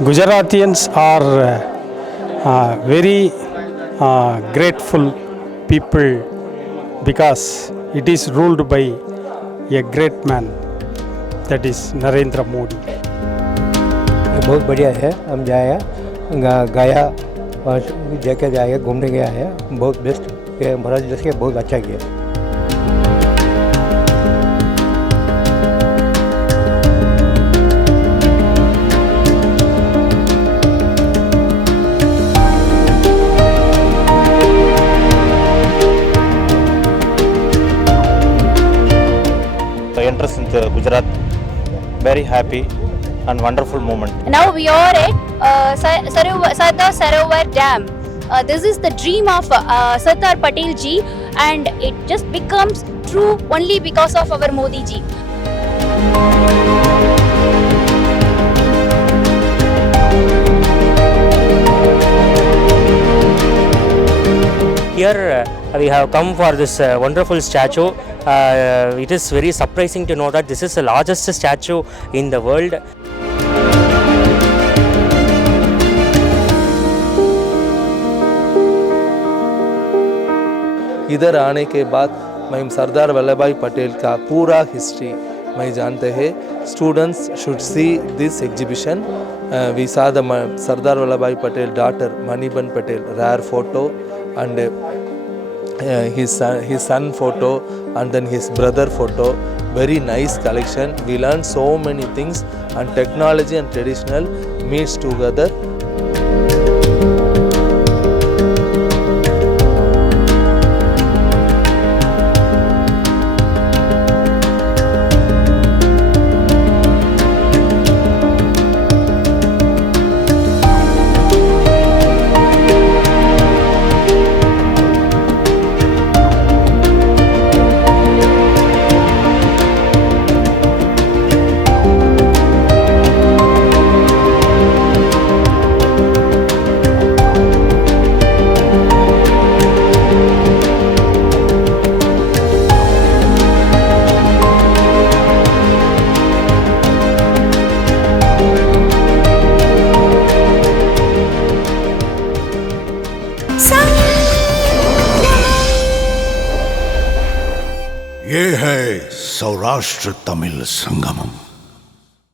Gujaratians are very grateful people because it is ruled by a great man, that is Narendra Modi. बहुत बढ़िया है, हम जाए गया और जगह जाए घूमने गया है, बहुत बेस्ट है, महाराज जैसे बहुत अच्छा किया. The entrance into Gujarat, very happy and wonderful moment. Now we are at Sardar Sarovar Dam. This is the dream of Sardar Patel ji, and it just becomes true only because of our Modi ji. Here we have come for this wonderful statue. It is very surprising to know that this is the largest statue in the world. इधर आने के बाद मैं सरदार वल्लभ भाई पटेल का पूरा history मैं जानते हैं. Students should see this exhibition. We saw the Sardar Vallabhbhai Patel daughter Maniban Patel rare photo, and his son photo, and then his brother photo. Very nice collection. We learned so many things, and technology and traditional meets together. ये है सौराष्ट्र तमिल संगमम.